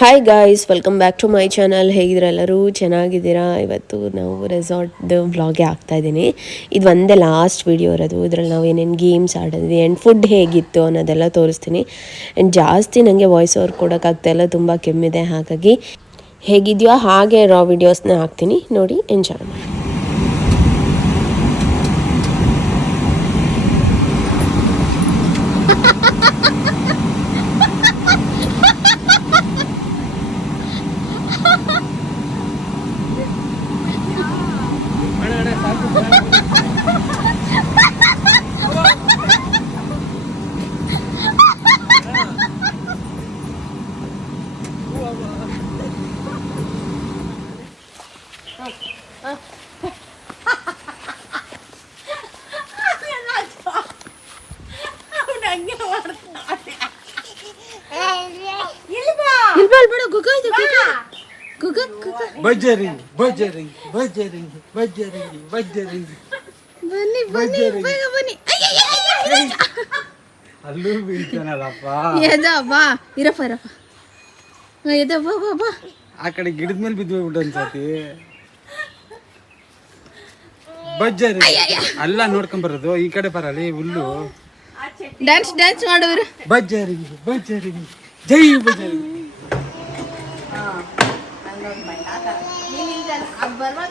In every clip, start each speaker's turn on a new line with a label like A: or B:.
A: Hi guys welcome back to my channel ಹೇಗಿದ್ರೆ ಎಲ್ಲರೂ? ಚೆನ್ನಾಗಿದ್ದೀರಾ? ಇವತ್ತು ನಾವು ರೆಸಾರ್ಟ್ದು ವ್ಲಾಗೆ ಆಗ್ತಾ ಇದ್ದೀನಿ. ಇದು ಒಂದೇ ಲಾಸ್ಟ್ ವಿಡಿಯೋ ಇರೋದು. ಇದರಲ್ಲಿ ನಾವು ಏನೇನು ಗೇಮ್ಸ್ ಆಡಿದ್ವಿ ಆ್ಯಂಡ್ ಫುಡ್ ಹೇಗಿತ್ತು ಅನ್ನೋದೆಲ್ಲ ತೋರಿಸ್ತೀನಿ. ಆ್ಯಂಡ್ ಜಾಸ್ತಿ ನನಗೆ ವಾಯ್ಸ್ ಓವರ್ ಕೊಡೋಕ್ಕಾಗ್ತಾಯಿಲ್ಲ ತುಂಬ ಕೆಮ್ಮಿದೆ ಹಾಗಾಗಿ. ಹೇಗಿದೆಯೋ ಹಾಗೆ ರಾ ವಿಡಿಯೋಸ್ನ ಹಾಕ್ತೀನಿ. ನೋಡಿ ಎಂಜಾಯ್ ಮಾಡಿ.
B: ಬಜರಿಂಗ್ ಬಜರಿಂಗ್ ಬಜರಿಂಗ್ ಬಜರಿಂಗ್ ಬಜರಿಂಗ್.
C: ಬನ್ನಿ ಬನ್ನಿ ಬೇಗ ಬನ್ನಿ.
B: ಅಲ್ಲೂ ಬೀಳ್ತಾನಲ್ಲಪ್ಪ.
C: ಎದಪ್ಪ ಇರಪ್ಪ ಇರಪ್ಪ. ಹಾ, ಎದ ಬಾ ಬಾ ಬಾ.
B: ಆ ಕಡೆ ಗಿಡದ ಮೇಲೆ ಬಿದ್ದು ಹೋಗ್ಬಿಟ್ಟು ಅನ್ಸತಿ ಬಜ್ಜರಿ ಅಲ್ಲ ನೋಡ್ಕೊಂಡ್ ಬರೋದು. ಈ ಕಡೆ ಬರಲಿ ಹುಲ್ಲು.
C: ಡ್ಯಾನ್ಸ್ ಡ್ಯಾನ್ಸ್ ಮಾಡೋರು
B: ಬಜ್ಜರಿ ಬಜ್ಜರಿ ಜೈ ಬಜರಿ
C: ಬರುವಾಗ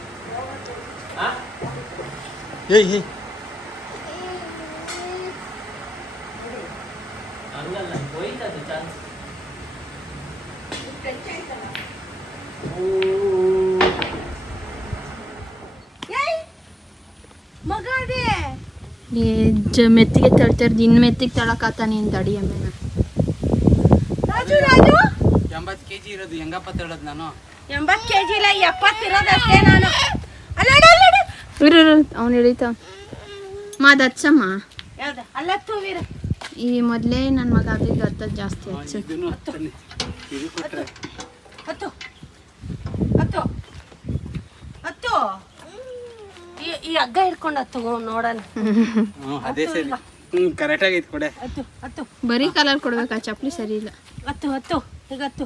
B: ಏಯ್ ಏಯ್
C: ಏ ಜ ಮೆತ್ತಿಗೆ ತಳ್ತಾರ್ದು ಇನ್ನು ಮೆತ್ತಿಗೆ ತಳಕಾತ ನೀನು ತಡಿ ಆಮೇಲೆ
D: ರಾಜು ರಾಜು.
B: ಎಂಬತ್ತು ಕೆಜಿ ಇರೋದು ಹೆಂಗಪ್ಪ ತಳದ್ ನಾನು?
D: ಎಂಬತ್ತು ಕೆಜಿ ಇಲ್ಲ ನಾನು ಅಲ್ಲ, ಅಲ್ಲ, ಅಲ್ಲ.
C: ಇರು ಅವ್ನು ಹಿಡಿತಾವ ಮಾದು ಹಚ್ಚಮ್ಮ
D: ಯಾವ್ದು? ಅಲ್ಲತ್ತು ವೀರ
C: ಈ ಮೊದಲೇ ನನ್ನ ಮಗ ಅದಿದ್ದು ಹತ್ತದು ಜಾಸ್ತಿ ಹಚ್ಚು
D: ಹತ್ತು. ಹತ್ತು. ಹತ್ತು. ಈ ಈ ಹಗ್ಗ ಹಿಡ್ಕೊಂಡು ಹತ್ತು ನೋಡೋಣ.
B: ಅದೇ ಸರಿ. ಹ್ಞೂ ಕರೆಕ್ಟಾಗಿ ಐತೆ ಕೊಡೆ.
D: ಹತ್ತು ಹತ್ತು.
C: ಬರೀ ಕಲರ್ ಕೊಡ್ಬೇಕು ಆ ಚಪ್ಪಲಿ ಸರಿ ಇಲ್ಲ.
D: ಹತ್ತು ಹತ್ತು. ಈಗ ಹತ್ತು.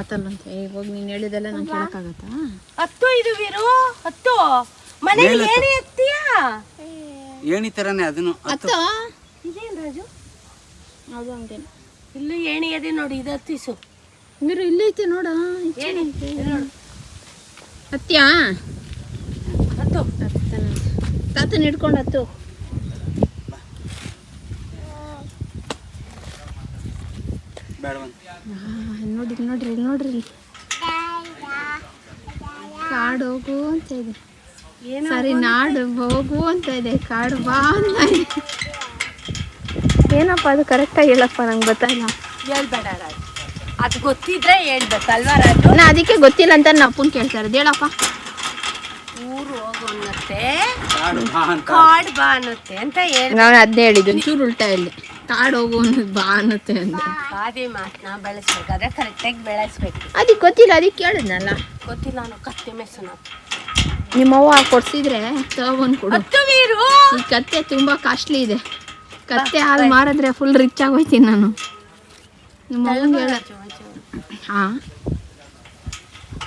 C: ಆತಲ್ಲಂತೆ. ಈಗ ಹೋಗಿ ನೀನು ಹೇಳಿದೆಲ್ಲ ನಂಗೆ ಕೇಳೋಕ್ಕಾಗತ್ತಾ?
D: ಹತ್ತು ಇದು ವೀರು. ಹತ್ತು. ಮನೆಗೆ ಏನೇ ಎತ್ತೀಯಾ?
B: ಏಣಿ ಥರನೇ ಅದನ್ನು
C: ಅತ್ತ
D: ಇದೇನು ರಾಜು?
C: ಅದು ಹಂಗೇನೆ.
D: ಇಲ್ಲೂ ಏಣಿ ಅದೇ ನೋಡಿ ಇದು ಹತ್ತಿಸು
C: ಇರು ಇಲ್ಲೈತೆ ನೋಡ
D: ಏಣಿ ಇದು
C: ಹತ್ಯಾ
D: ಹತ್ತು.
C: ತಾತನ ಹಿಡ್ಕೊಂಡು ಹತ್ತು. ನೋಡ್ರಿ ಇಲ್ಲಿ ನೋಡ್ರಿ ಇಲ್ಲಿ ನೋಡ್ರಿ. ಇಲ್ಲಿ. ಕಾಡು ಹೋಗು ಅಂತ ಇದೆ ಸರಿ ನಾಡು ಹೋಗು ಅಂತ ಇದೆ. ಕಾಡು ಬಾ ಅಂತ ಇದೆ. ಏನಪ್ಪ ಅದು ಕರೆಕ್ಟಾಗಿ ಹೇಳಪ್ಪ ನಂಗೆ ಗೊತ್ತಾಯಿಲ್ಲ
D: ಹೇಳ್ಬೇಡ ರಾಜು. ಅದು ಗೊತ್ತಿದ್ರೆ ಹೇಳ್ಬೇಕಲ್ವಾ ರಾಜು?
C: ನಾ ಅದಕ್ಕೆ ಗೊತ್ತಿಲ್ಲ ಅಂತ ನಮ್ಮ ಅಪ್ಪನ ಕೇಳ್ತಾ ಇರೋದು. ಹೇಳಪ್ಪ.
D: ಊರು ಹೋಗು ಅನ್ನತ್ತೆ.
B: ಕಾಡು ಬಾ
D: ಅನ್ನತ್ತೆ ಅಂತ ಹೇಳಿ
C: ನಾನು ಅದನ್ನೇ ಹೇಳಿದ್ದು. ಚೂರು ಉಲ್ಟಾ ಇಲ್ಲಿ ಕಾಡು ಹೋಗು ಅನ್ನೋದು ಬಾ ಅನ್ನತ್ತೆ ಅಂತ.
D: ಗಾದೆ ಮಾತನ್ನ ಬೆಳೆಸ್ಬೇಕಾದ್ರೆ ಕರೆಕ್ಟಾಗಿ ಬೆಳೆಸ್ಬೇಕು.
C: ಅದಕ್ಕೆ ಗೊತ್ತಿಲ್ಲ ಅದಕ್ಕೆ ಕೇಳಿದ್ನಲ್ಲ.
D: ಗೊತ್ತಿಲ್ಲ ನಾನು ಕತ್ತೆ ಮೆಸ್ಸು
C: ನಿಮ್ಮವ್ವ ಕೊಡ್ಸಿದ್ರೆ ತಗೊಂಡು ಕೊಡು. ಈ ಕತ್ತೆ ತುಂಬಾ ಕಾಸ್ಟ್ಲಿ ಇದೆ. ಕತ್ತೆ ಹಾಲು ಮಾರಿದ್ರೆ ಫುಲ್ ರಿಚ್ ಆಗೋಯ್ತೀನಿ ನಾನು. ನಿಮ್ಮ ಹೇಳ. ಹಾಂ.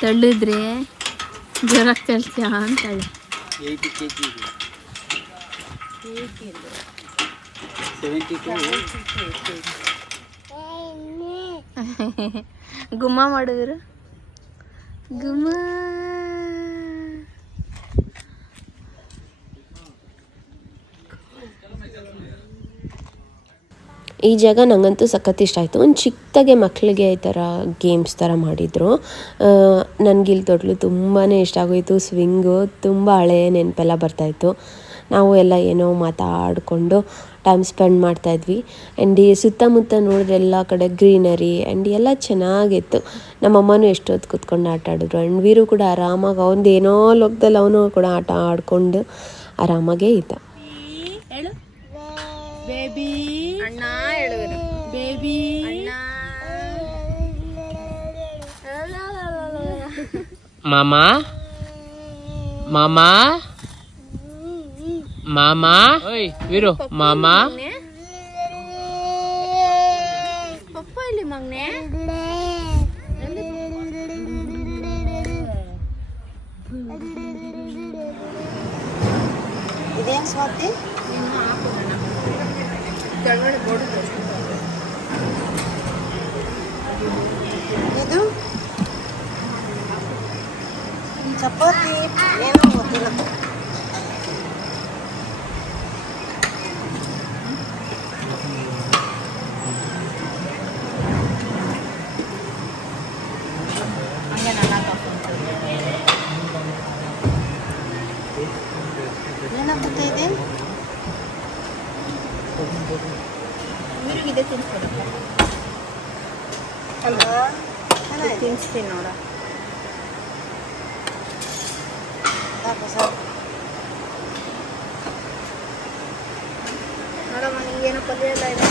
C: ತಳ್ಳಿದ್ರೆ ಜ್ವರ ತಳ್ತೀಯ
B: ಅಂತ
C: ಗುಮ್ಮ ಮಾಡಿದ್ರು. ಗುಮ್ಮ.
A: ಈ ಜಾಗ ನನಗಂತೂ ಸಖತ್ ಇಷ್ಟ ಆಯಿತು. ಒಂದು ಚಿಕ್ಕದಾಗೆ ಮಕ್ಕಳಿಗೆ ಈ ಥರ ಗೇಮ್ಸ್ ಥರ ಮಾಡಿದರು. ನನಗಿಲ್ಲಿ ತೊಟ್ಲು ತುಂಬಾ ಇಷ್ಟ ಆಗೋಯಿತು. ಸ್ವಿಂಗು ತುಂಬ ಹಳೆಯ ನೆನಪೆಲ್ಲ ಬರ್ತಾಯಿತ್ತು ನಾವು ಎಲ್ಲ ಏನೋ ಮಾತಾಡಿಕೊಂಡು ಟೈಮ್ ಸ್ಪೆಂಡ್ ಮಾಡ್ತಾಯಿದ್ವಿ ಆ್ಯಂಡ್ ಈ ಸುತ್ತಮುತ್ತ ನೋಡಿದ್ರೆ ಎಲ್ಲ ಕಡೆ ಗ್ರೀನರಿ ಆ್ಯಂಡ್ ಎಲ್ಲ ಚೆನ್ನಾಗಿತ್ತು. ನಮ್ಮಮ್ಮನೂ ಎಷ್ಟೊತ್ತು ಕೂತ್ಕೊಂಡು ಆಟ ಆಡಿದ್ರು. ಆ್ಯಂಡ್ ವೀರು ಕೂಡ ಆರಾಮಾಗಿ ಅವನದು ಏನೋ ಲೋಕದಲ್ಲಿ ಅವನು ಕೂಡ ಆಟ ಆಡಿಕೊಂಡು ಆರಾಮಾಗೇ ಇದ್ದ.
D: ಬೇಬಿ
C: ಅಣ್ಣ ಹೇಳಿದ್ರು.
D: ಬೇಬಿ
C: ಅಣ್ಣ.
E: ಮಾಮ? ಮಾಮ? ಮಾಮ? ಓಯ್ ವೀರು ಮಾಮಾ?
D: ಏನಾಗುತ್ತೆ ಇದೆ
C: ಇದೆ ತಿನ್ಸ್ಕೊಡು
D: ಅಲ್ವಾ ಚೆನ್ನಾಗಿದೆ
C: ತಿನ್ಸ್ತೀನಿ ನೋಡ
D: ಸಾಕು ಸಾಕು
C: ನೋಡಮ್ಮ ನಿಂಗೇನೋ ಪಲ್ಯ ಎಲ್ಲ ಇದೆ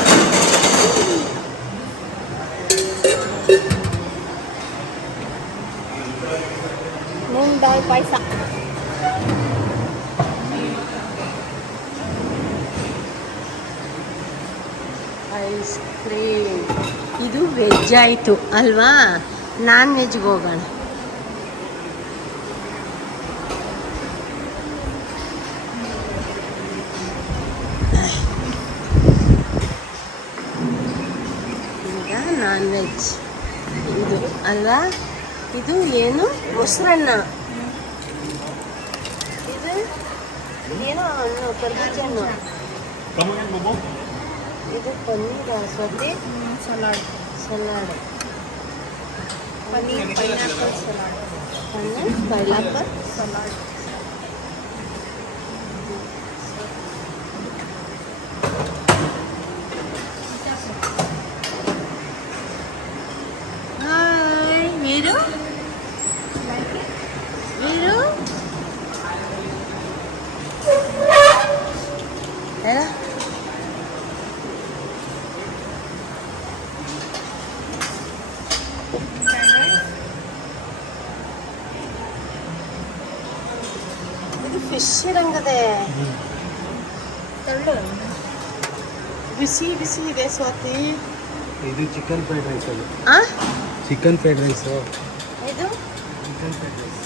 C: ಮೂಂಗ್ ದಾಲ್ ಪಾಯಸ
D: ಐಸ್ ಕ್ರೀಮ್ ಇದು ವೆಜ್ ಆಯಿತು ಅಲ್ವಾ? ನಾನ್ ವೆಜ್ಗೆ ಹೋಗೋಣ. ಈಗ ನಾನ್ ವೆಜ್ ಇದು ಅಲ್ವಾ? ಇದು ಏನು? ಮೊಸರನ್ನ. ಇದು ಏನೋ? ಹಣ್ಣು ಕರ್ಬೂಜ ಹಣ್ಣು. ಇದು paneer ಸದ್ದೆ
C: salad.
D: Salad
C: paneer pineapple salad
D: paneer pineapple
C: salad
D: hi Veeru Veeru ಹೇಳ ಇರಂಗದೆ
C: ತಳ್ಳು
D: ಬಿಸಿ ಬಿಸಿ ಇದೆ ಸ್ವಾತಿ.
B: ಇದು ಚಿಕನ್ ಫ್ರೈಡ್ ರೈಸ್ ಅದು.
D: ಆ?
B: ಚಿಕನ್ ಫ್ರೈಡ್ ರೈಸು
D: ಇದು?
B: ಚಿಕನ್ ಫ್ರೈಡ್ ರೈಸ್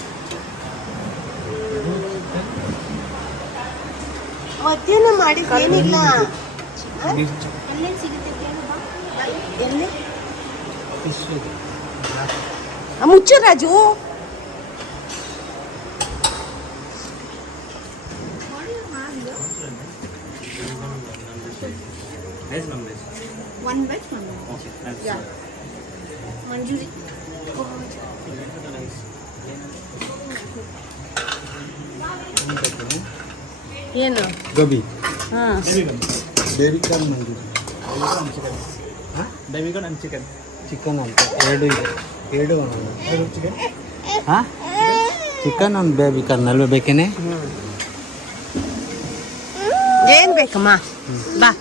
D: ಮಧ್ಯಾಹ್ನ ಮಾಡಿದ್ದು ಏನಿಲ್ಲ.
C: ಸಿಗುತ್ತೆ.
D: ಎಲ್ಲಿ ಮುಚ್ಚು ರಾಜು
C: ಒನ್ ವೆಜ್ ಒನ್ ಯಾ ಮಂಜೂರಿ
D: ಏನು?
B: ಗೋಬಿ
D: ಹಾಂ.
B: ಬೇಬಿ ಕಾರ್ನ್ ಮಂಜೂರಿ ಬೇಬಿ ಕಾರ್ನ್ ಚಿಕನ್ ಚಿಕನ್ ಅಂತ. ಎರಡು ಇದೆ. ಎರಡು ಒಂದು ಚಿಕನ್ ಹಾಂ? ಚಿಕನ್ ಒಂದು ಬೇಬಿ ಕಾರ್ನ್ ಅಲ್ವೇ ಬೇಕೇನೆ?
D: ಏನು ಬೇಕಮ್ಮ? ಬಾ.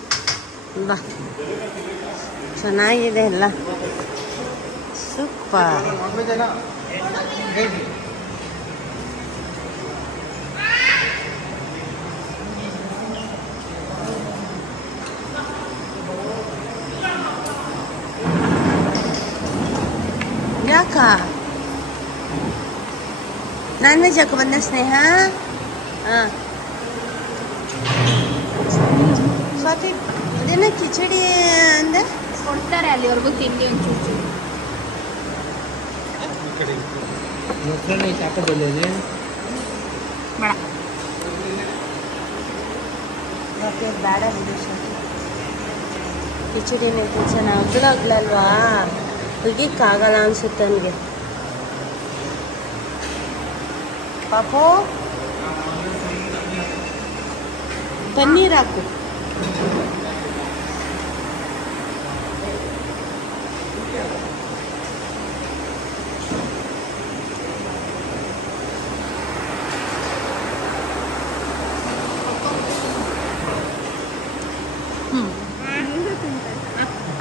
D: ಬಾ. ಚೆನ್ನಾಗಿದೆ ಎಲ್ಲ. ಸೂಪರ್. ಯಾಕ ನಾನ್ ವೆಜ್ ಯಾಕೆ ಬಂದ ಸ್ನೇಹ? ಹಾಂ. ಸ್ವಾತಿ ಅದೇನ ಕಿಚಡಿ ಅಂದ?
C: ಕೊಡ್ತಾರೆ ಅಲ್ಲಿವರೆಗೂ ತಿಂಡಿ ಒಂಚೂರು. ಚೂರು.
B: ಮೊಸರನ್ನ ಹಾಕೋದಿಲ್ಲ
C: ಬೇಡ
D: ಮತ್ತೆ ಬೇಡ ಶಾಂತಿ. ಕಿಚಡಿನೇ ಕಿಚನ ಅನಿಸುತ್ತೆ ಅನ್ಸುತ್ತೆ ನನಗೆ. ಪಾಪು? ಪನ್ನೀರ್ ಹಾಕು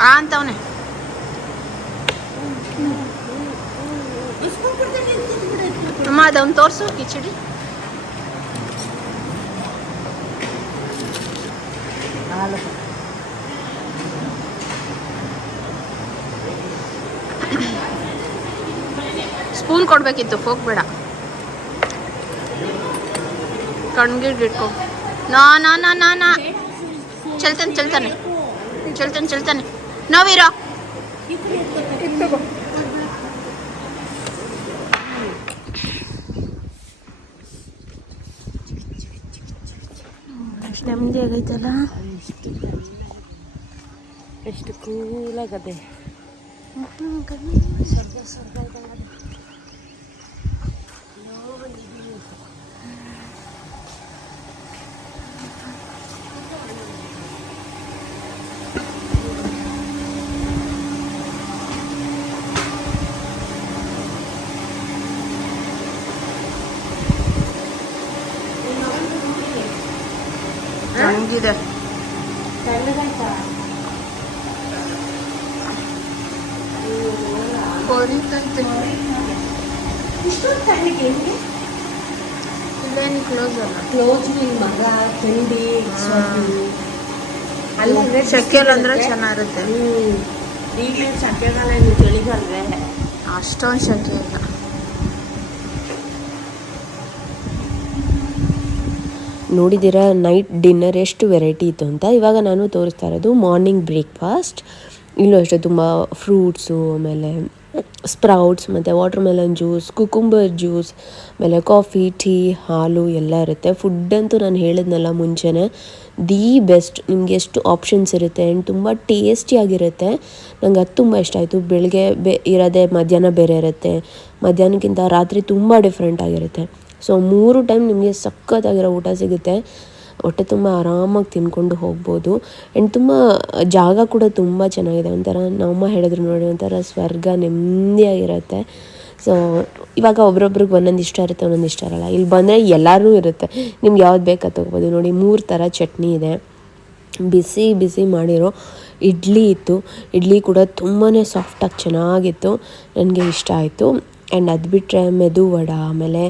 C: ಆ ಅಂತವನೆ ಅಮ್ಮ ಅದೊಂದು ತೋರಿಸು ಕಿಚಡಿ
D: ಹಾಲು
C: ಸ್ಪೂನ್ ಕೊಡ್ಬೇಕಿತ್ತು, ಫೋಕ್ ಬೇಡ. ಕಣ್ಗಿಡ್ ಇಟ್ಕೊ. ನಾ ನಾ ನಾ ನಾ ನಾ. ಚಲ್ತಾನೆ ಚಲ್ತಾನೆ. ಚಲ್ತಾನೆ ಚಲ್ತಾನೆ. ನಾವಿರೋ
D: ಎಷ್ಟು ನೆಮ್ಮದಿ ಆಗೈತಲ್ಲ ಎಷ್ಟು ಕೂಲಾಗದೆ ಸ್ವರ್ಗ ಸ್ವರ್ಗ ಇದ್ದಂಗದೆ.
C: ಹಂಗಿದೆ
D: ತಣ್ಣಗಾಯ್ತಾ ಇಷ್ಟೊಂದು ತಣ್ಣಗೆ ಹೆಂಗೆ
C: ಇಲ್ಲೇನು ಕ್ಲೋಸ್ ಅಲ್ಲ
D: ಕ್ಲೋಸ್ ನಿನ್ ಮಗ ತಿಂಡಿ ಅಲ್ಲ
C: ಶೆಕೆಲ್ ಅಂದ್ರೆ ಚೆನ್ನಾಗಿರುತ್ತೆ.
D: ಈಗಲೇ ಸೆಕೆಗಾಲ ಇನ್ನು ಚಳಿಗಾಲವೇ.
C: ಅಷ್ಟೊಂದು ಶೆಕೆ ಇಲ್ಲ.
A: ನೋಡಿದ್ದೀರಾ ನೈಟ್ ಡಿನ್ನರ್ ಎಷ್ಟು ವೆರೈಟಿ ಇತ್ತು ಅಂತ. ಇವಾಗ ನಾನು ತೋರಿಸ್ತಾ ಇರೋದು ಮಾರ್ನಿಂಗ್ ಬ್ರೇಕ್ಫಾಸ್ಟ್. ಇಲ್ಲೂ ಅಷ್ಟೇ ತುಂಬ ಫ್ರೂಟ್ಸು ಆಮೇಲೆ ಸ್ಪ್ರೌಟ್ಸ್ ಮತ್ತು watermelon juice cucumber juice ಆಮೇಲೆ ಕಾಫಿ ಟೀ ಹಾಲು ಎಲ್ಲ ಇರುತ್ತೆ. ಫುಡ್ ಅಂತೂ ನಾನು ಹೇಳಿದ್ನಲ್ಲ ಮುಂಚೆನೇ ದಿ ಬೆಸ್ಟ್ ನಿಮ್ಗೆ ಎಷ್ಟು ಆಪ್ಷನ್ಸ್ ಇರುತ್ತೆ ಆ್ಯಂಡ್ ತುಂಬ ಟೇಸ್ಟಿಯಾಗಿರುತ್ತೆ ನಂಗೆ ಅದು ತುಂಬ ಇಷ್ಟ ಆಯಿತು. ಬೆಳಗ್ಗೆ ಬೆ, ಇರೋದೇ ಮಧ್ಯಾಹ್ನ ಬೇರೆ ಇರುತ್ತೆ. ಮಧ್ಯಾಹ್ನಕ್ಕಿಂತ ರಾತ್ರಿ ತುಂಬ ಡಿಫ್ರೆಂಟ್ ಆಗಿರುತ್ತೆ. ಸೊ ಮೂರು ಟೈಮ್ ನಿಮಗೆ ಸಖತ್ತಾಗಿರೋ ಊಟ ಸಿಗುತ್ತೆ. ಹೊಟ್ಟೆ ತುಂಬ ಆರಾಮಾಗಿ ತಿನ್ಕೊಂಡು ಹೋಗ್ಬೋದು. ಆ್ಯಂಡ್ ತುಂಬ ಜಾಗ ಕೂಡ ತುಂಬ ಚೆನ್ನಾಗಿದೆ. ಒಂಥರ ನಮ್ಮಮ್ಮ ಹೇಳಿದ್ರು ನೋಡಿ, ಒಂಥರ ಸ್ವರ್ಗ ನೆಮ್ಮದಿಯಾಗಿರುತ್ತೆ. ಸೊ ಇವಾಗ ಒಬ್ರೊಬ್ರಿಗೆ ಒಂದೊಂದು ಇಷ್ಟ ಇರುತ್ತೆ, ಒಂದೊಂದು ಇಷ್ಟ ಇರಲ್ಲ. ಇಲ್ಲಿ ಬಂದರೆ ಎಲ್ಲರೂ ಇರುತ್ತೆ. ನಿಮ್ಗೆ ಯಾವ್ದು ಬೇಕಾ ತೊಗೋಬೋದು? ನೋಡಿ, ಮೂರು ಥರ ಚಟ್ನಿ ಇದೆ. ಬಿಸಿ ಬಿಸಿ ಮಾಡಿರೋ ಇಡ್ಲಿ ಇತ್ತು. ಇಡ್ಲಿ ಕೂಡ ತುಂಬಾ ಸಾಫ್ಟಾಗಿ ಚೆನ್ನಾಗಿತ್ತು. ನನಗೆ ಇಷ್ಟ ಆಯಿತು. ಆ್ಯಂಡ್ ಅದು ಬಿಟ್ಟರೆ ಮೆದು ವಡ ಆಮೇಲೆ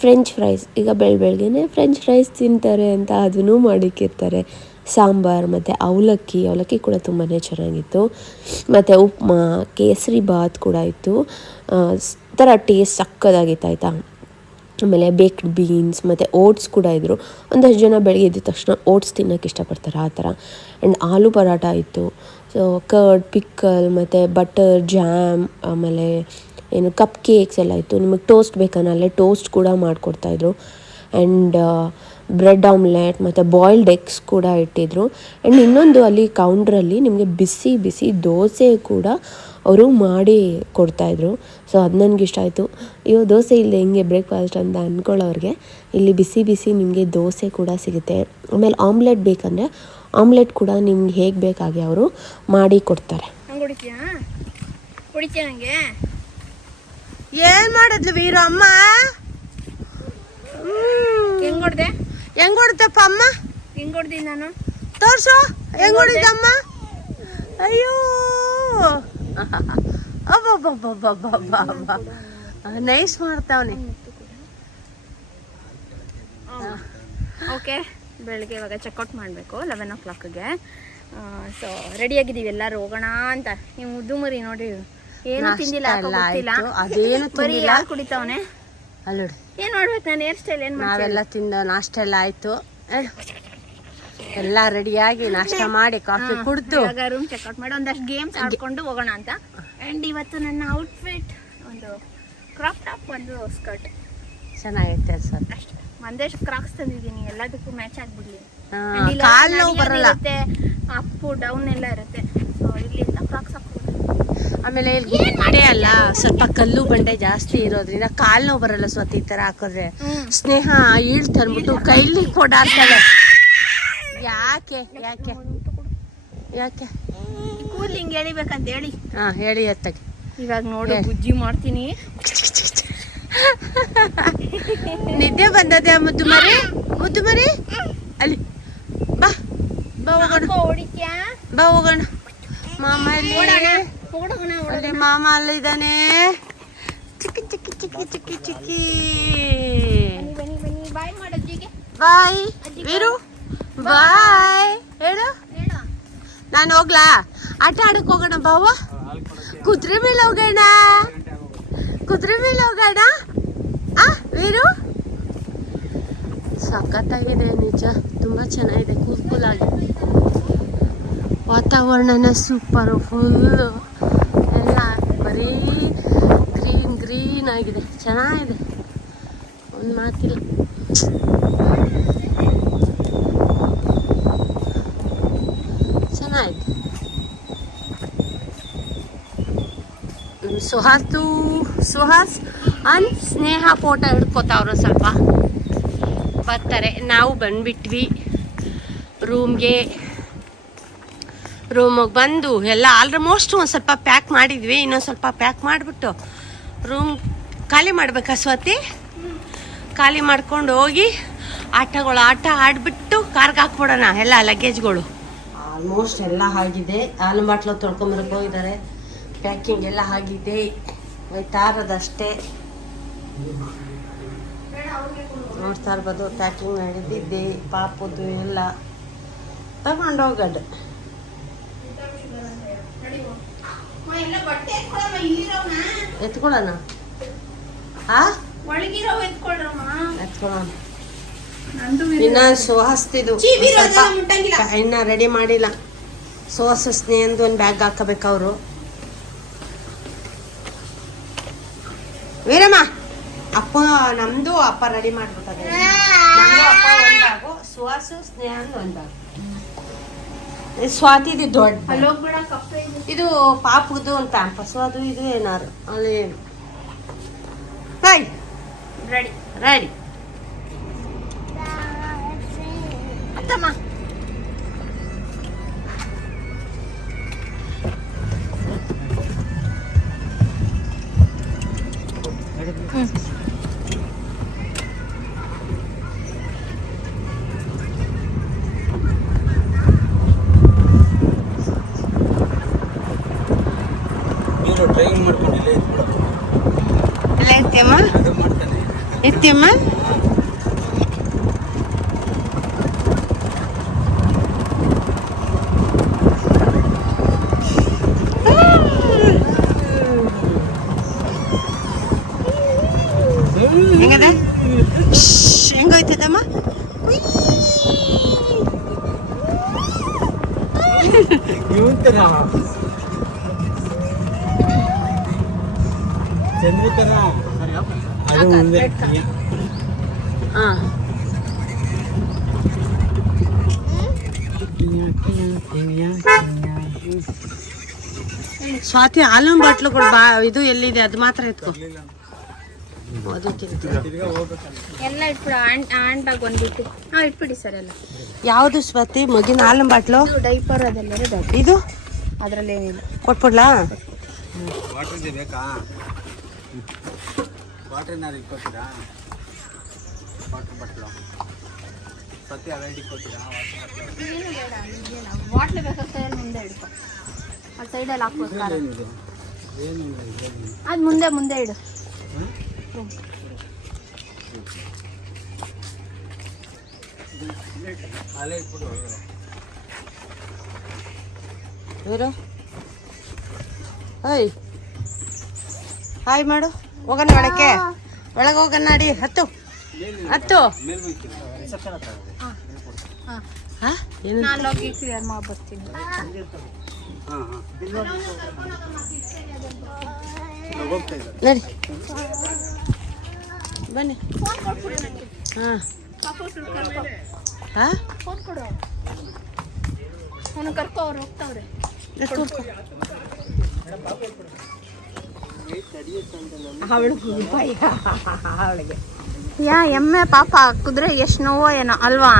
A: ಫ್ರೆಂಚ್ ಫ್ರೈಸ್ ಈಗ ಬೆಳ ಬೆಳಗ್ಗೆನೆ ಫ್ರೆಂಚ್ ಫ್ರೈಸ್ ತಿಂತಾರೆ ಅಂತ ಅದನ್ನು ಮಾಡಿಕ್ಕಿರ್ತಾರೆ. ಸಾಂಬಾರು ಮತ್ತು ಅವಲಕ್ಕಿ ಅವಲಕ್ಕಿ ಕೂಡ ತುಂಬಾ ಚೆನ್ನಾಗಿತ್ತು. ಮತ್ತು ಉಪ್ಮಾ ಕೇಸರಿ ಬಾತ್ ಕೂಡ ಇತ್ತು. ಆ, ಸ್- ಥರ ಟೇಸ್ಟ್ ಸಕ್ಕದಾಗಿತ್ತು ಆಯಿತಾ? ಆಮೇಲೆ ಬೇಕ್ಡ್ ಬೀನ್ಸ್ ಮತ್ತು ಓಟ್ಸ್ ಕೂಡ ಇದ್ದರು ಒಂದಷ್ಟು ಜನ ಬೆಳಗ್ಗೆ ಎದ್ದ ತಕ್ಷಣ ಓಟ್ಸ್ ತಿನ್ನೋಕ್ಕೆ ಇಷ್ಟಪಡ್ತಾರೆ ಆ ಥರ. ಆ್ಯಂಡ್ ಆಲೂ ಪರಾಟ ಇತ್ತು. ಸೊ ಕರ್ಡ್ ಪಿಕ್ಕಲ್ ಮತ್ತು ಬಟರ್ ಜ್ಯಾಮ್ ಆಮೇಲೆ ಏನು ಕಪ್ ಕೇಕ್ಸ್ ಎಲ್ಲ ಇತ್ತು. ನಿಮಗೆ ಟೋಸ್ಟ್ ಬೇಕನ್ನಲ್ಲೇ ಟೋಸ್ಟ್ ಕೂಡ ಮಾಡಿಕೊಡ್ತಾಯಿದ್ರು ಆ್ಯಂಡ್ ಬ್ರೆಡ್ ಆಮ್ಲೆಟ್ ಮತ್ತು ಬಾಯ್ಲ್ಡ್ ಎಗ್ಸ್ ಕೂಡ ಇಟ್ಟಿದ್ರು. ಆ್ಯಂಡ್ ಇನ್ನೊಂದು ಅಲ್ಲಿ ಕೌಂಟ್ರಲ್ಲಿ ನಿಮಗೆ ಬಿಸಿ ಬಿಸಿ ದೋಸೆ ಕೂಡ ಅವರು ಮಾಡಿ ಕೊಡ್ತಾಯಿದ್ರು ಸೊ ಅದು ನನಗೆ ಇಷ್ಟ ಆಯಿತು. ಅಯ್ಯೋ, ದೋಸೆ ಇಲ್ಲದೆ ಹೆಂಗೆ ಬ್ರೇಕ್ಫಾಸ್ಟ್ ಅಂತ ಅಂದ್ಕೊಳ್ಳೋರಿಗೆ ಇಲ್ಲಿ ಬಿಸಿ ಬಿಸಿ ನಿಮಗೆ ದೋಸೆ ಕೂಡ ಸಿಗುತ್ತೆ. ಆಮೇಲೆ ಆಮ್ಲೆಟ್ ಬೇಕಂದರೆ ಆಮ್ಲೆಟ್ ಕೂಡ ನಿಮ್ಗೆ ಹೇಗೆ ಬೇಕಾಗಿ ಅವರು ಮಾಡಿ ಕೊಡ್ತಾರೆ
C: ಹಂಗೆ ಹೊಡಿತೀಯಾ ಹೊಡಿತೀಯ ನನಗೆ
D: ಏನ್ ಮಾಡಿದ್ಲು ವೀರ ಅಮ್ಮ?
C: ಹೆಂಗ್ ಹೊಡ್ದೆ?
D: ಹೆಂಗ್ ಹೊಡ್ದಪ್ಪ ಅಮ್ಮ?
C: ಹೆಂಗ್ ಹೊಡ್ದಿ ನಾನು?
D: ತೋರ್ಸು. ಹೆಂಗ್ ಹೊಡಿದಮ್ಮ ಅಯ್ಯೋ. ಅಬ್ಬಬ್ಬಬ್ಬಬ್ಬಬ್ಬಬ್ಬ ನೈಸ್ ಮಾಡ್ತಾವನೆ
C: ಓಕೆ. ಬೆಳಗ್ಗೆ ಇವಾಗ ಚೆಕ್ಔಟ್ ಮಾಡಬೇಕು ಲೆವೆನ್ ಓ ಕ್ಲಾಕ್ಗೆ ಸೊ ರೆಡಿಯಾಗಿದ್ದೀವಿ ಎಲ್ಲರೂ ಹೋಗೋಣ ಅಂತ. ನೀವು ಉದ್ದು ಮರಿ ನೋಡಿ. ಏನು ತಿಂದಿಲ್ಲ ಗೊತ್ತಿಲ್ಲ.
D: ಅದೇನು ತಿಂದಿಲ್ಲ.
C: ಯಾರು ಕುಡಿತಾವನೆ?
D: ಅಲ್ಲೋಡಿ
C: ಏನು ಮಾಡ್ಬೇಕು ನಾನು ಹೇರ್ ಸ್ಟೈಲ್ ಏನು
D: ನಾವೆಲ್ಲ ತಿಂದ ನಾಷ್ಟ ಎಲ್ಲ ಆಯ್ತು. ಎಲ್ಲ ರೆಡಿಯಾಗಿ ನಾಷ್ಟ ಮಾಡಿ ಕಾಫಿ ಕುಡಿದು.
C: ರೂಮ್ ಚೆಕ್ಔಟ್ ಮಾಡಿ ಒಂದಷ್ಟು ಗೇಮ್ಸ್ ಆಡ್ಕೊಂಡು ಹೋಗೋಣ ಅಂತ. ಆ್ಯಂಡ್ ಇವತ್ತು ನನ್ನ ಔಟ್ಫಿಟ್ ಒಂದು ಕ್ರಾಪ್ ಟಾಪ್ ಒಂದು ಸ್ಕರ್ಟ್
D: ಚೆನ್ನಾಗೈತೆ ಸರ್
C: ಅಷ್ಟೇ. ಒಂದೇ ಕ್ರಾಕ್ಸ್ ತಂದಿದ್ದೀನಿ ಎಲ್ಲದಕ್ಕೂ ಮ್ಯಾಚ್ ಆಗ್ಬಿಡ್ಲಿ. And
D: ನೋವು ಬರಲ್ಲ.
C: ಅಪ್ಪು ಡೌನ್ ಎಲ್ಲ ಇರುತ್ತೆ. ಸೊ ಇಲ್ಲಿಂದ
D: ಆಮೇಲೆ ಇಲ್ಲಿ ಗಿಡ ಅಲ್ಲ ಸ್ವಲ್ಪ ಕಲ್ಲು ಬಂಡೆ ಜಾಸ್ತಿ ಇರೋದ್ರಿಂದ ಕಾಲ್ ನೋವು ಬರಲ್ಲ ಸ್ವತಿ ಈ ತರ ಹಾಕಿದ್ರೆ. ಸ್ನೇಹ ಈಳ್ ತಂದ್ಬಿಟ್ಟು ಕೈಲಿ ಕೊಡಾಡ್ತಾಳೆ. ಯಾಕೆ ಯಾಕೆ ಯಾಕೆ?
C: ಕೂದಲು ಹಿಂಗೆ ಎಳಿಬೇಕಂತ ಹೇಳಿ.
D: ಹಾ ಹೇಳಿ ಎತ್ತಗೆ
C: ಇವಾಗ ನೋಡಿ ಬುಜ್ಜಿ ಮಾಡ್ತೀನಿ.
D: ನಿದ್ದೆ ಬಂದದೆ ಮುದ್ದು ಮರಿ? ಮುದ್ದು ಮರಿ? ಅಲ್ಲಿ. ಬಾ ಬಾ ಹೋಗೋಣ. ಬಾ ಹೋಗೋಣ. ಮಾಮ ಇಲ್ಲಿ. ಅಲ್ಲಿ ಮಾಮ ಅಲ್ಲಿದ್ದಾನೆ. ಚಿಕ್ಕಿ ಚಿಕ್ಕಿ ಚಿಕ್ಕಿ ಚಿಕ್ಕಿ ಚಿಕ್ಕಿ.
C: ಬಾಯ್
D: ವೀರು ಬಾಯ್. ಹೇಳು. ನಾನು ಹೋಗ್ಲಾ? ಆಟ ಆಡಕ್ ಹೋಗೋಣ ಬಾವ? ಕುದುರೆ ಮೇಲೆ ಹೋಗೋಣ. ಕುದುರೆ ಮೇಲೆ ಹೋಗೋಣ. ಆ ವೀರು? ಸಖತ್ತಾಗಿದೆ ನಿಜ. ತುಂಬ ಚೆನ್ನಾಗಿದೆ. ಕೂಲ್ ಕೂಲ್ ಆಗಿ ವಾತಾವರಣನ ಸೂಪರು ಫುಲ್ಲು ಎಲ್ಲ ಬರೀ ಗ್ರೀನ್ ಗ್ರೀನ್ ಆಗಿದೆ. ಚೆನ್ನಾಗಿದೆ. ಒಂದು ಮಾತಿಲ್ಲ. ಚೆನ್ನಾಗಿದೆ. ಸುಹಾಸು, ಸುಹಾಸ್ ಅನ್ ಸ್ನೇಹ ಫೋಟೋ ಹಿಡ್ಕೋತಾವ್ರು ಸ್ವಲ್ಪ. ಬರ್ತಾರೆ. ನಾವು ಬಂದ್ಬಿಟ್ವಿ. ರೂಮ್ಗೆ ರೂಮಿಗೆ ಬಂದು ಎಲ್ಲ ಆಲ್ಮೋಸ್ಟ್ ಒಂದು ಸ್ವಲ್ಪ ಪ್ಯಾಕ್ ಮಾಡಿದ್ವಿ, ಇನ್ನೊಂದು ಸ್ವಲ್ಪ ಪ್ಯಾಕ್ ಮಾಡಿಬಿಟ್ಟು ರೂಮ್ ಖಾಲಿ ಮಾಡ್ಬೇಕಾ ಸ್ವಾತಿ? ಖಾಲಿ ಮಾಡ್ಕೊಂಡು ಹೋಗಿ ಆಟಗಳು, ಆಟ ಆಡಿಬಿಟ್ಟು ಕಾರ್ಗೆ ಹಾಕ್ಬಿಡೋಣ, ಎಲ್ಲ ಲಗೇಜ್ಗಳು ಆಲ್ಮೋಸ್ಟ್ ಎಲ್ಲ ಆಗಿದೆ. ಹಾಲು ಬಾಟ್ಲು ತೊಳ್ಕೊಂಬರಕ್ಕೆ ಹೋಗಿದ್ದಾರೆ. ಪ್ಯಾಕಿಂಗ್ ಎಲ್ಲ ಆಗಿದೆ. ಹೋಯ್ತಾ ಇರೋದಷ್ಟೇ. ನೋಡ್ತಾ ಇರ್ಬೋದು ಪ್ಯಾಕಿಂಗ್ ಮಾಡಿದ್ದಿದ್ದೆ ಪಾಪದ್ದು ಎಲ್ಲ ತಗೊಂಡು ಹೋಗಡ್
C: ಎಲ್ಲ ಬಟ್ಟೆ ಎತ್ಕೊಳಮ್ಮ ಇಲ್ಲಿರೋನ
D: ಎತ್ಕೊಳ್ಳೋಣ ಆ?
C: ಒಳಗಿರೋ
D: ಎತ್ಕೊಳ್ಳೋಣ ಇನ್ನ ಸುಹಾಸ್ತಿದು. ಇನ್ನ ರೆಡಿ ಮಾಡಿಲ್ಲ. ಸುಹಾಸ ಸ್ನೇಹಂದು ಒಂದು ಬ್ಯಾಗ್ ಹಾಕಬೇಕು ಅವರು. ವೀರಮ್ಮ! ಅಪ್ಪ ನಮ್ದು ಅಪ್ಪ ರೆಡಿ ಮಾಡ್ಬಿಟ್ಟು ನಮ್ದು ಅಪ್ಪ ಒಂದು ಬ್ಯಾಗು ಸುಹಾಸು ಸ್ನೇಹಂದು ಒಂದು ಬ್ಯಾಗ್ ದೊಡ್ಡ.
C: ಅಲ್ಲಿ ಹೋಗ್ಬೇಡ ಕಪ್ಪೆ ಇದು.
D: ಪಾಪದ್ದು ಅಂತ ಪ್ಯಾಂಪಸ್ಸು ಅದು ಇದು ಏನಾರು ಅಲ್ಲಿ ಹಾಯ್.
C: ರೆಡಿ
D: ರೆಡಿ
C: ಅತ್ತಮ್ಮ.
B: ಡ್ರೈವಿಂಗ್
D: ಎಲ್ಲ ಎತ್ತಿಯಮ್ಮ
B: ಮಾಡ್ತಾನೆ.
D: ಎತ್ತಿಯಮ್ಮ ಸ್ವಾತಿ ಹಾಲಿನ ಬಾಟ್ಲುಗಳು ಬಾ ಇದು ಎಲ್ಲಿದೆ? ಅದು ಮಾತ್ರ ಎತ್ಕೊ. ಅದು
C: ಎಲ್ಲ ಇಟ್ಬಿಡು ಹ್ಯಾಂಡ್ ಹ್ಯಾಂಡ್ ಬ್ಯಾಗ್ ಒಂದಿಟ್ಟು. ಹಾಂ ಇಟ್ಬಿಡಿ ಸರ್ ಎಲ್ಲ.
D: ಯಾವುದು ಸ್ವಾತಿ? ಮಗಿನ ಹಾಲಿನ ಬಾಟ್ಲು?
C: ಡೈಪರ್ ಅದೆಲ್ಲ
D: ಇದು.
C: ಅದರಲ್ಲಿ ಏನಿಲ್ಲ
D: ಕೊಟ್ಬಿಡ್ಲಾ?
B: ವಾಟರ್ ಬೇಕಾ? ವಾಟರ್ ಏನಾರು ಇಟ್ಕೋತೀರಾ? ವಾಟರ್ ಬಟ್ಲು ಸತ್ಯ ಅವೆರಡು ಇಟ್ಕೋತೀರಾ? ವಾಟರ್ ಬಟ್ಲು
C: ಏನು ಬೇಡ ಇದೇನ ಬೇಕಾಗ್ತದೆ ಮುಂದೆ ಇಡ್ಕೊ ಅದು ಸೈಡಲ್ಲಿ ಹಾಕ್ಬೋದು ಖಾರ. ಅದು ಮುಂದೆ ಮುಂದೆ ಇಡು.
D: ಇವರು ಓಯ್. ಹಾಯ್ ಮಾಡು. ಹೋಗೋಣ ಒಳಕ್ಕೆ. ಒಳಗೆ ಹೋಗೋಣ ನಡಿ. ಹತ್ತು. ಹತ್ತು.
C: ನಾನು ಹೋಗಿ ಕ್ಲಿಯರ್ ಮಾಡಿ ಬರ್ತೀನಿ
D: ನಡಿ. ಬನ್ನಿ. ಹಾಂ. ಹಾಂ?
C: ಫೋನ್ ಕೊಡು ಅವನು. ಕರ್ಕೊ ಅವ್ರು ಹೋಗ್ತಾವ್ರೆ. ಯಾ ಎಮ್ಮೆ ಪಾಪ ಕುದುರೆ ಎಷ್ಟು ನೋವೋ ಏನೋ ಅಲ್ವಾ?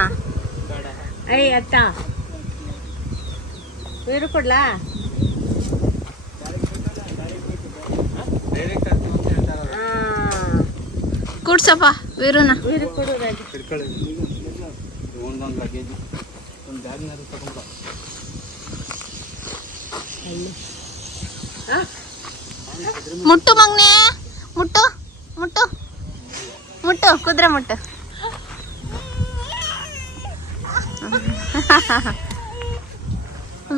D: ಐ ಅತ್ತ. ವೀರು ಕೊಡ್ಲಾ?
C: ಕೂಡ್ಸಪ್ಪ ವೀರುನ.
D: ವೀರು ಕೊಡು ರಾಜು
B: ಹಿಡ್ಕೊಳ್ಳಿ ಒಂದೊಂದು ಲಗೇಜ್ ಒಂದು ಬ್ಯಾಗ್ನಾರು ತಗೊಂಡು
C: ಮುಟ್ಟು ಮಗ್ನೆ. ಮುಟ್ಟು ಮುಟ್ಟು. ಮುಟ್ಟು ಕುದುರೆ ಮುಟ್ಟು.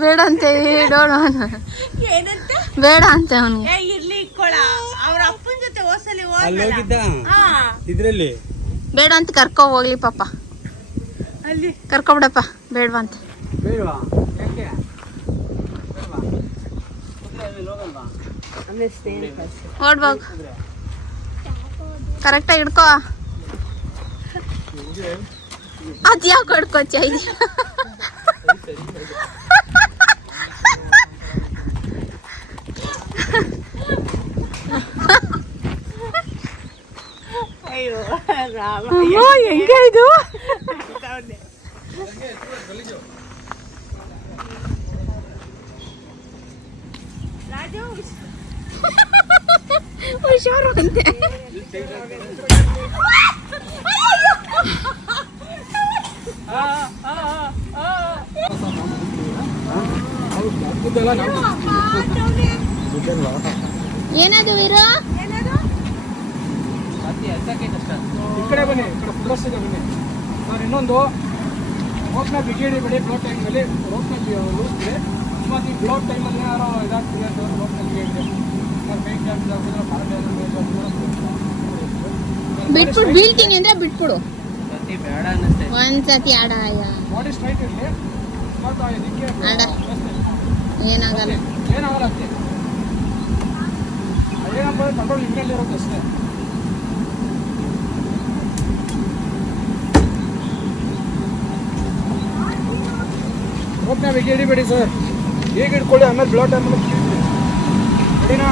C: ಬೇಡ ಅಂತ ಇಡೋಣ
D: ಏನಂತ?
C: ಬೇಡ ಅಂತೆ ಅವನಿಗೆ.
D: ಏ ಇರ್ಲಿ ಇಕ್ಕೊಳ ಅವ್ರ ಅಪ್ಪನ ಜೊತೆ ಹೋಸಲಿ
B: ಅಲ್ಲಿ ಹೋಗಿದ್ದ
D: ಹಾ.
B: ಇದರಲ್ಲಿ?
C: ಬೇಡ ಅಂತ ಕರ್ಕೊ ಹೋಗ್ಲಿ ಪಾಪ.
D: ಅಲ್ಲಿ.
C: ಕರ್ಕೊಬಿಡಪ್ಪ
B: ಬೇಡವಾ ಅಂತ. ಬೇಡವಾ?
C: ಯಾಕೆ? ಕರೆಕ್ಟಾಗಿ ಹಿಡ್ಕೋ. ಅದ್ ಯಾಕೆ ಹೊಡ್ಕೊಚ್ಚ
D: ಅಯ್ಯೋ ರಾಮ.
C: ಹೆಂಗೆ ಇದು?
D: ರಾಜು.
C: ಹುಷಾರು ಅಂತೆ ಏನದು ವೀರು
F: ಈ ಕಡೆ ಬನ್ನಿ ಈ ಕಡೆ ಇದೆ ಬನ್ನಿ. ಸರ್ ಇನ್ನೊಂದು ರೋಪ್ನ ಬಿಗಿಡಿ ಬಿಡಿ ಬ್ಲೌಟ್ ಟೈಮಲ್ಲಿ ರೋಪ್ನ ಉಳಿಸ್ತೀವಿ ಮತ್ತು ಈ ಬ್ಲೌಟ್ ಟೈಮಲ್ಲಿ ಯಾರೋ ಇದಾಗ್ತಿದೆ ಅಂತ ರೋಪ್ನ ಬಿಗಿಡಿ ಸರ್ ಕೈ ಜಾಸ್ತಿ ಆಗ್ತಿದ್ರೆ ಕಾಲು
C: ಬಿಟ್ಬಿಡು ಬೀಳ್ತೀನಿ ಅಂದ್ರೆ ಬಿಟ್ಬಿಡು.
B: ಬೇಡ ಅನ್ನಿಸ್ತೆ
C: ಒಂದ್ಸತಿ ಆಡ
F: ಬಾಡಿ ಸ್ಟ್ರೈಟ್ ಇರಲಿ ಮತ್ತು ಇದಕ್ಕೆ. ಆಡ.
C: ಏನಾಗಲ್ಲ.
F: ಏನಾಗಲ್ಲ ಅಷ್ಟೇ ಅದೇನಪ್ಪ ಕಂಟ್ರೋಲ್ ನಿಮ್ಮಲ್ಲಿ ಇರೋದು ಅಷ್ಟೇ. ಬಿಗಿ ಹಿಡಿಬೇಡಿ ಸರ್. ಈಗ ಹಿಡ್ಕೊಳ್ಳಿ ಆಮೇಲೆ ಬ್ಲಾಟ್ ಆಮೇಲೆ ಹಿಡಿನಾ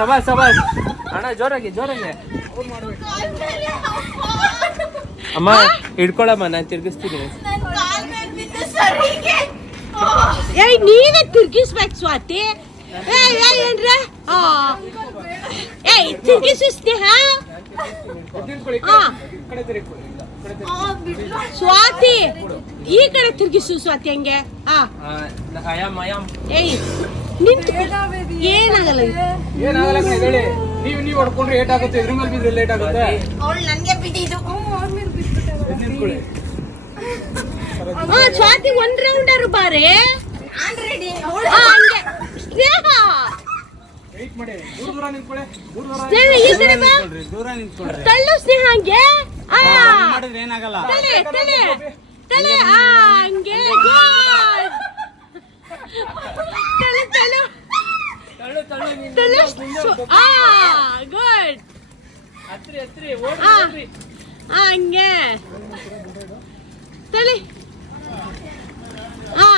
E: ಸಬಾಸ್ ಸಬಾಸ್ ಅಣ್ಣ ಜೋರಾಗಿ ಜೋರಾಗಿ. ಅಮ್ಮ ಹಿಡ್ಕೊಳಮ್ಮ ನಾನು ತಿರ್ಗಿಸ್ತೀನಿ.
D: ಏಯ್ ನೀನೇ ತಿರ್ಗಿಸ್ಬೇಕು ಸ್ವಾತಿ. ಏಯ್ ಏನ್ರ? ತಿರ್ಗಿಸು ಸ್ನೇಹ ಸ್ವಾತಿ ಈ ಕಡೆ ತಿರ್ಗಿಸು ಸ್ವಾತಿ ಹಂಗೆ. ಏಯ್. ನಿಂತು ಏನಾಗಲ್ಲ
F: ಏನಾಗಲ್ಲ ಹೇಳಿ. ನೀವು ನೀವು ಹೊಡ್ಕೊಂಡ್ರೆ ಏಟ್ ಆಗುತ್ತೆ ಇದ್ರ ಮೇಲೆ ಬಿದ್ರೆ ಲೇಟ್ ಆಗುತ್ತೆ. ನಿಂತ್ಕೊಳ್ಳಿ.
D: ಹಾ ಸ್ವಾತಿ ಒಂದ್ ರೌಂಡರ್ ಬಾರೆ? ಆ, ಹಂಗೆ. ಸ್ನೇಹ.
F: ವೆಯ್ಟ್ ಮಾಡಿ. ದೂರ ದೂರ ನಿಂತ್ಕೊಳ್ಳಿ. ದೂರ ದೂರ
D: ಸ್ನೇಹ ಈ ಕಡೆ ಬಾ.
B: ದೂರ
D: ತಳ್ಳು ಸ್ನೇಹ ಹಂಗೆ. ಆ.
B: ಮಾಡಿದ್ರೆ ಏನಾಗಲ್ಲ.
D: ತಲೆ ತಲೆ. ಹಂಗೆ. ತಲೆ ತಲೆ ತಲೆ ಸು- ಆ ಗುಡ್.
E: ಹತ್ರಿ ಹತ್ರಿ ಓಡಿ
D: ಆ ಆ, ಹಂಗೆ. ತಲೆ ಆ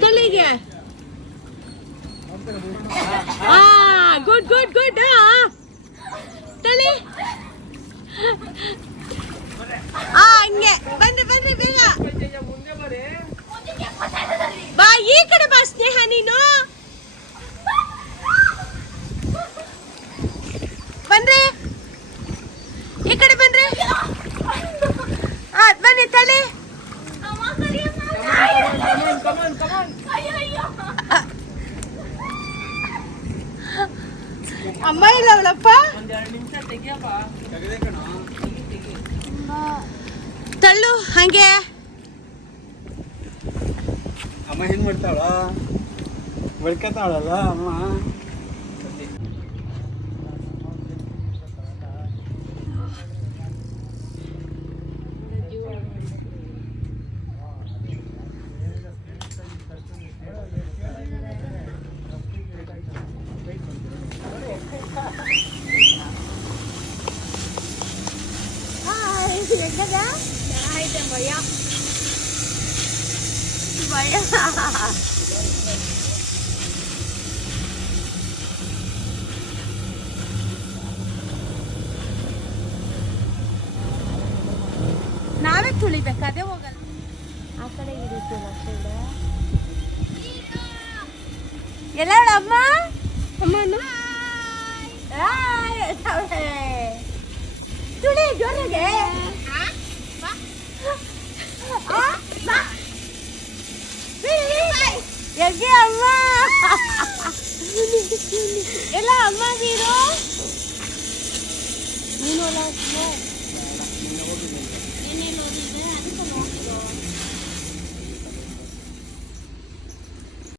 D: ತಲೆಗೆ ಆ ಗುಡ್ ಗುಡ್ ಗುಡ್ ಆ. ತಲೆ ಆ ಹಂಗೆ. ಬನ್ರಿ ಬನ್ರಿ ಬೇಗ ಬಾ ಈ ಕಡೆ ಬಾ ಸ್ನೇಹ ನೀನು. ಬನ್ರಿ. ಈ ಕಡೆ ಬನ್ರಿ. ಅದ್ ಬನ್ನಿ ತಳಿ ಅಮ್ಮ ಇಲ್ಲ ಅವಳಪ್ಪ? ತಳ್ಳು ಹಂಗೆ.
B: ಅಮ್ಮ ಏನ್ ಮಾಡ್ತಾಳ? ಬೆಳ್ಕತಾಳಲ್ಲ ಅಮ್ಮ?
D: ನಾವೇ